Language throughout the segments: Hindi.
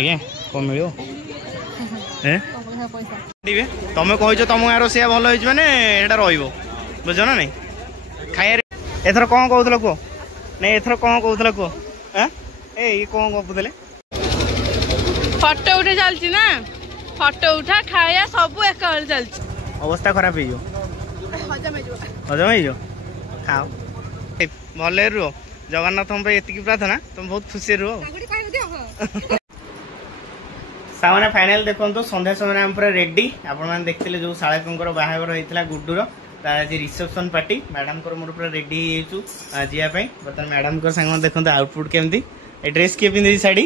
आज्ञा कौन मिल तुम कह तुम गाँव रोषिया भल होने बुझ ना नहीं खाया एथर कौन कहूल कह नहीं एथर कौन कहूल कह ये कौन गपुले फटो उठे चलती ना फटो उठा खाया सब एक चलती अवस्था खराब हो हजम हो खाओ भले रुह जगन्नाथ ये प्रार्थना तुम बहुत खुशी रुह सामने फाइनल देखो संध्या समय आम पूरा रेडी आपण देखते जो शाड़कर बाहागर होता गुड्डूर आज रिसेप्शन पार्टी मैडम मोर पूरा रेडी जावाई बर्तमान मैडम सांग देखो आउटपुट केमती ड्रेस किए पिंधि साड़ी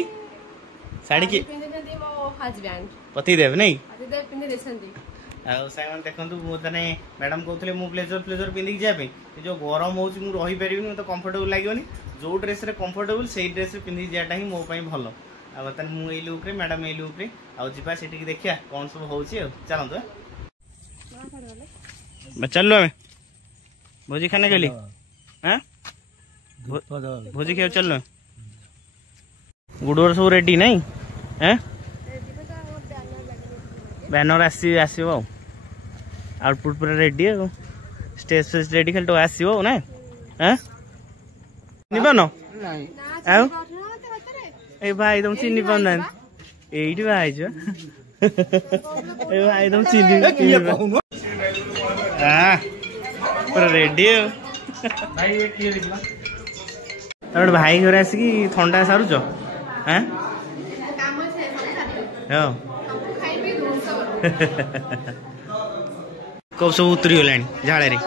साड़ी किए पतिदेव नहीं साइमन देखो मैंने मैडम कहते मुझे ब्लेजर फ्लेजर पिंधिक जाए जो गरम हो रही पारि मत कंफर्टेबल लगे जो ड्रेस कंफर्टेबल से ड्रेस पिंधिक जाटा ही मोपाई भल आ बर्तमान मुझे लुक्रे मैडम ये लुक्रे आवा से देखिया कौन सब हो चलते चलो आम भोजी खाने के लिए भोजी खाओ चलो गुडोर सब रेडी नहीं बैनर आसो आउटपुट पूरा रेडी स्टेज फेज रेडी खाली तो आसो ना निबन ए भाई तुम चिन्ह पाना ये भाई भाई तुम चिन्ह पूरा रेडी भाई घर आसिकी थंडा सारुच कब सब उतरी गला झाड़े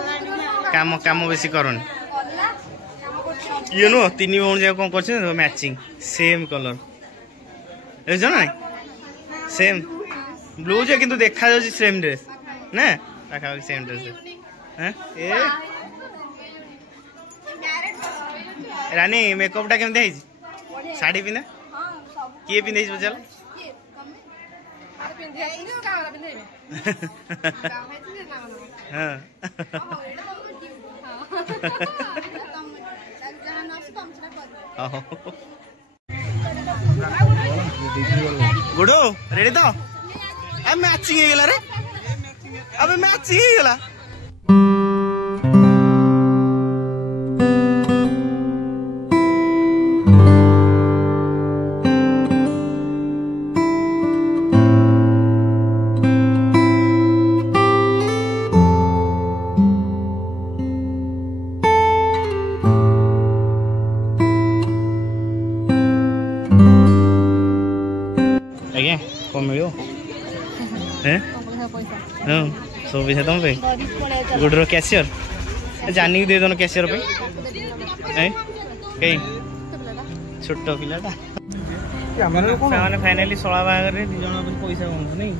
काम काम बेसी करनी ये नुह तीन भौणी जाक कौन कर मैचिंग सेम कलर बुझ ना सेम ब्लू जे किंतु देखा जाउछि सेम ड्रेस ना पाखा सेम ड्रेस ए रानी मेकअपटा केमती साड़ी पिंधा किए पिंधे चल गुडो रेडी तो मैचिंग हो गला रे अब मैचिंग हो गला आज्ञा कौन मिल सब पैसा तुम पे गुडर कैशियर जानी दे दोनों कैशियर पे छोट पिलाटा फाइनाली शला बाहर दिज पैसा कौन नहीं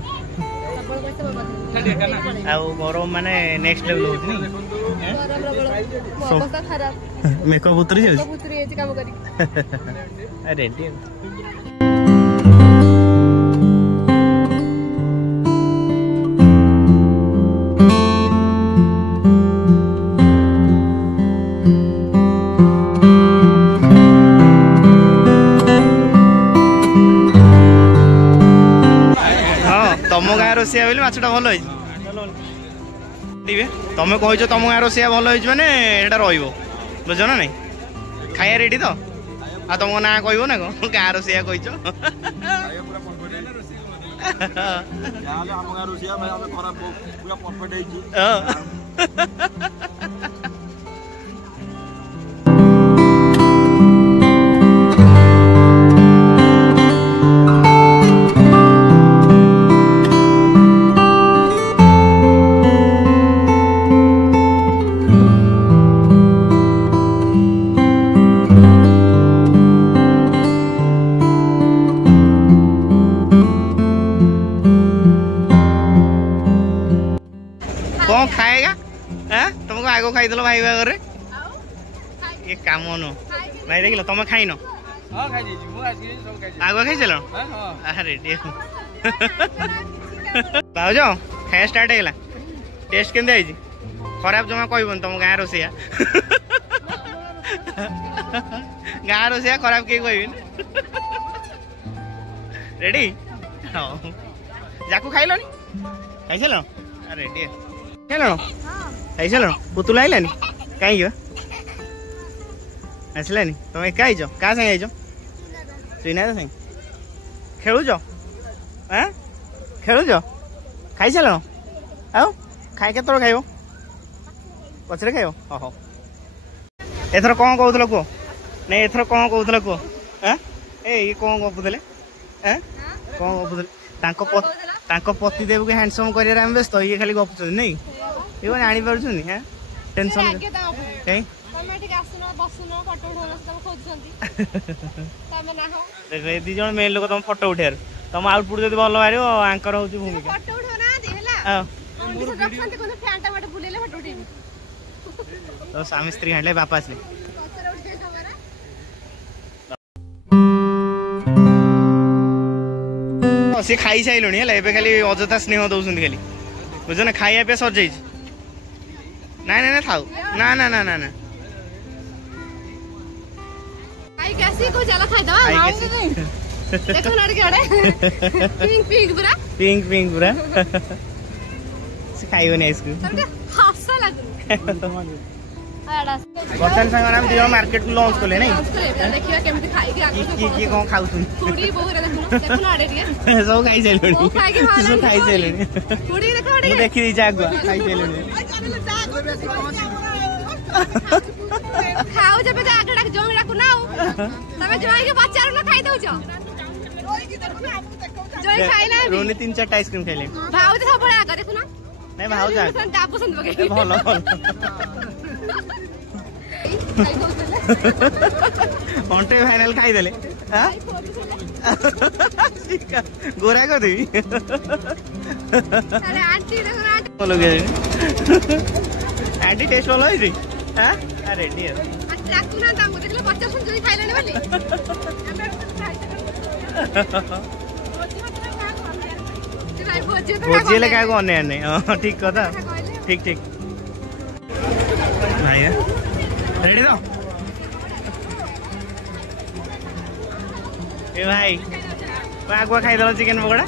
गरम माने नेक्स्ट लेवल हो मेकअप उतरी रेडी तुम गाँ रोषिया बोली मछटा भल तुम कह तुम गाँ रोषिया भल होने बुझ ना नहीं खाया रेडी तो आ तुम ना कह ना कौन गाँ रोषिया कौन खाएगा तुमको आगो खाई भाई बागर ये काम नु भाई देख तुम खाई न आगो खाई चल रेडी भाज खाया स्टार्ट है टेस्ट केमती खराब जमा कहबन तुम गाँ रोषिया गाँ रोषिया खराब कहीं कहबी रेडी हाँ जाकू खाइलनी खाई सार रेडी खाइल खाई सार पुतुल आइलानी कहीं आसलानी तुम एका आईच क्या संगे आईच श्रीनाथ संगे खेलुच खेलुच खाई सार आउ खाई के खाइब पचरे खाइब हो एथर कौन कहूल कह नहीं एथर कौन कहूल कह ए कौन गपुले कौन गपुले पतिदेव को हैंडसम कर व्यस्त ये खाली गपुच नहीं ये जानी पार्छ टेंशन कहीं देख ये दी जन मेन लोक तुम फोटो उठे तुम आउटपुट जब भल बाहर आंकर हूँ भूमिका तो स्वामी स्त्री हांडले बापा आसले सी खाई सारे है खाली अजथा स्नेह दौरान खाली बुझ ना खाया पे सर जाइए ना ना ना थाऊ ना ना ना ना ना पिंक पिंक पूरा खाइबनी आइसक्रीम बर्तन संग नाम दियो मार्केट को लॉन्च कले नहीं देखियो केमति खाई के की कोन खाउछन थोड़ी बहुरे देखो ना रे सब खाई सेलुनी सब खाई सेलुनी थोड़ी देखो रे देखि दी जागवा खाई सेलुनी खाओ जब जाग डाक जो मिला कुनाओ तबे जोई के बच्चा रो खाई दउ छ रोई की देखो ना हमहु देखौ जोई खाइला रोनी 3-4 आइसक्रीम खाइले भाव तो सब बड़ा आगा देखो ना नहीं भाव जा डाबो संत बगे भलो अंटे फाइनल खाई देले गोरा कर देवी अरे आंटी देखो आंटी बोलो गे आंटी टेस्ट वाला है जी हां अरे डियर राखू ना दाम देखले बच्चा सुन जोई खाइलाने वाली भोजी ले का कोने नहीं हां ठीक कथा ठीक ठीक भाई रेडी तो ए भाई आगुआ खाई दल चिकेन पकोड़ा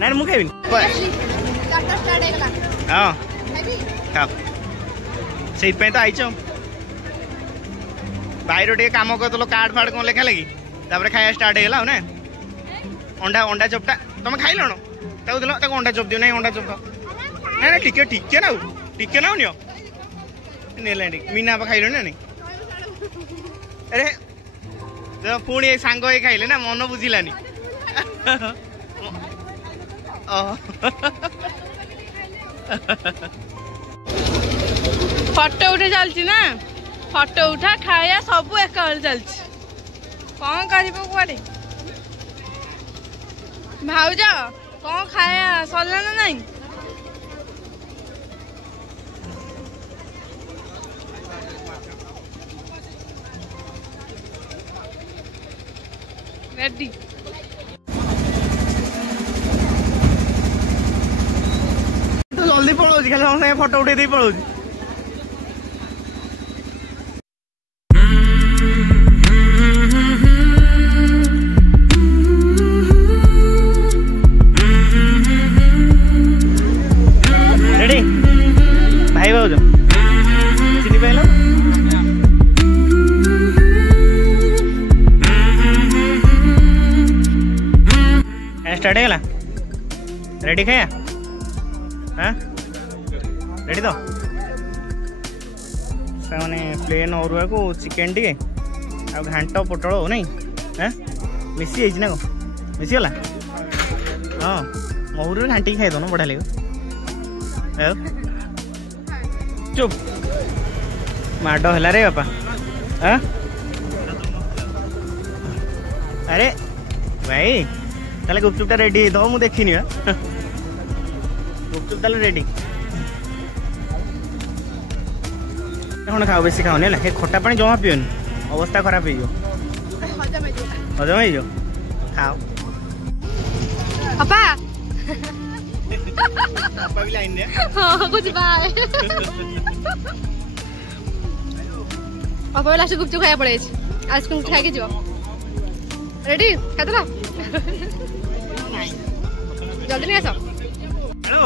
ना मुझे खाइबी हाँ से तो आईच भाई टे कम कर कार्ड फार्ड कौन लेखा लगी खाया स्टार्ट होगा ना अंडा अंडा चपटा तुम खाइल अंडा चप दियो नहीं अंडा चप ना ना टिके टिके ना टिके ना नियो मीना खाइल ना नहीं अरे जब पुणी सांग खाइले ना मन बुझिलानी फोटो उठे चलती ना फोटो उठा खाया सब एक चलती कौन कर भाउज कौन खाया सरला ना नहीं रेडी तो जल्दी पड़ोसी खाली फोटो उठे दे पड़ोसी रेडी भाई भाउज चिनी पाइल स्टार्ट है रेडी खाया हाँ रेडी तो मैंने प्लेन अरुआ को चिकेन टे आ घाट पोटल नहीं हाँ मिसी ना को मिसीगला हाँ महुर घाटी खाई दो बढ़िया लगे चुप माड है रे बापा हाँ अरे भाई ताले गुपचुपटा रेडी दो मु देखिनी गुपचुप ताले रेडी कौन खाओ बेसी खाओ नहीं खटा पानी जमा पीओनी अवस्था खराब हो हजम हो खाओ अपा भी लाइन हाँ कुछ बाय ଅପା ଲାଷ୍ଟ ଗୁପଚୁପ ଖାଇବା ପଳେଇ ଯାଇଛି ଆଇସ୍କ୍ରିମ ଖାଇକି ଯିବ ରେଡି ଖାଇଦେଲ ଜଲ୍ଦି ନେଇ ଆସ ହ୍ୟାଲୋ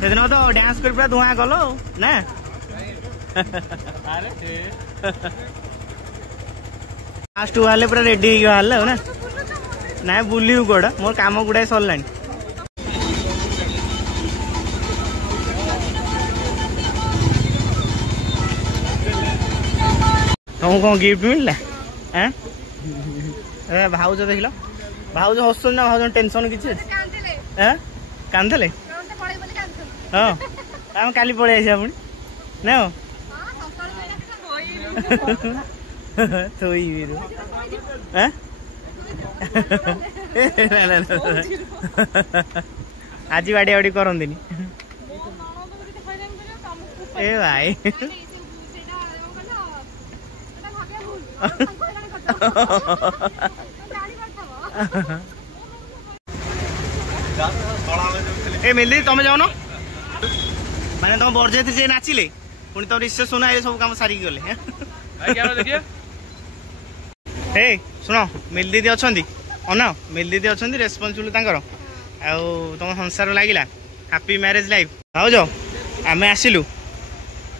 ସେଦିନ ତ ଡ୍ୟାନ୍ସ କରି ପୁରା ଧୂଆଁ କଲ ନା ଲାଷ୍ଟ ବାହାରିଲେ ପୁରା ରେଡି ହେଇକି ବାହାରିଲେ ଆଉ ନା ନାଇଁ ବୁଲିବୁ କୋଉଟା ମୋର କାମ ଗୁଡାଏ ସରିଲାଣି ତମକୁ କଣ ଗିଫ୍ଟ ମିଳିଲା ଭାଉଜ ଦେଖିଲ ଭାଉଜ ହସୁଛନ୍ତି ନା ଭାଉଜ ଟେନସନ କିଛି ଅଛି କାନ୍ଦିଲେ ହଁ ଆମେ କାଲି ପଳେଇ ଆସିବା ପୁଣି ନା ଥୋଇବି ଆଜି ବାଡିଆ ବାଡି କରନ୍ତିନି ଏ ଭାଇ ए मिली तमें जाओ ना माने तुम बरजेती जे नाचिले पुणी तुम रिसेप्शन आए सब काम सारिक गले हे सुनो मिल दीदी अच्छा अना मिल दीदी अच्छा रेस्पन्सिबल तांकर आउ तुम संसार लगिला हैप्पी मैरिज लाइफ भाव जाओ आम आसिलु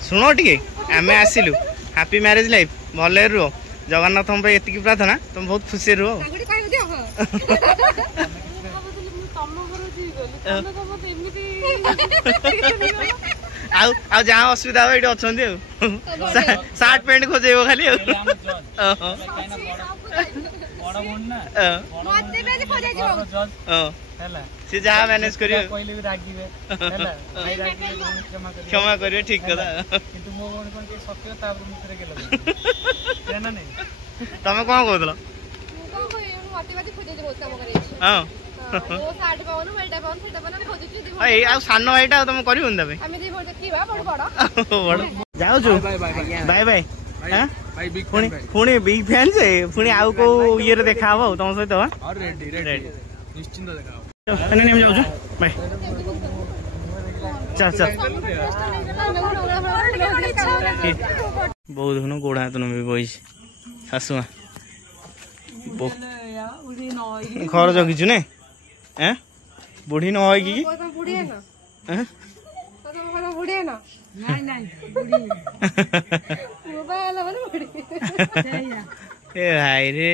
शुण टे आम आसिलु हैप्पी मैरिज लाइफ भले रुह जगन्नाथ एति प्रार्थना तुम बहुत खुशी रुह आ जहाँ असुविधा हो ये अच्छा सार्ट पैंट खोजेब खाली सी जहाँ मैनेज कर क्षमा करिए ठीक कथा तमें कौन कहल सान भाईटा तुम कर जाऊ बाय बाय पुणी बिग फैन से पुणी आउ को ये देखा तुम सहित जाऊ बाय चल चल बहुत गोड़ हाथ भी बही शाशुमा घर जगिचु ने बुढ़ी न होगी भाई रे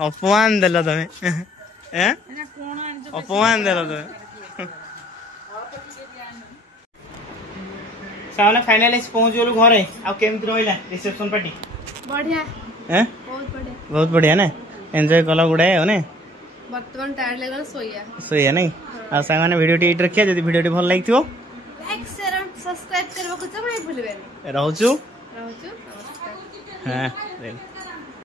अपमान देल तमें अपमान देल तमें सामने फाइनल पहुंच गलु घरे आ केमती रहिला रिसेप्शन पार्टी बढ़िया बहुत बढ़िया ना एंजॉय कल गुड़ाए हो ने वर्तमान टायर लगन सोया नहीं आ सांग माने वीडियो टी रखिया जदी वीडियो टी भल लागिथिबो लाइक शेयर एंड सब्सक्राइब करबा को जमा भूलबे रहउछु नमस्कार हां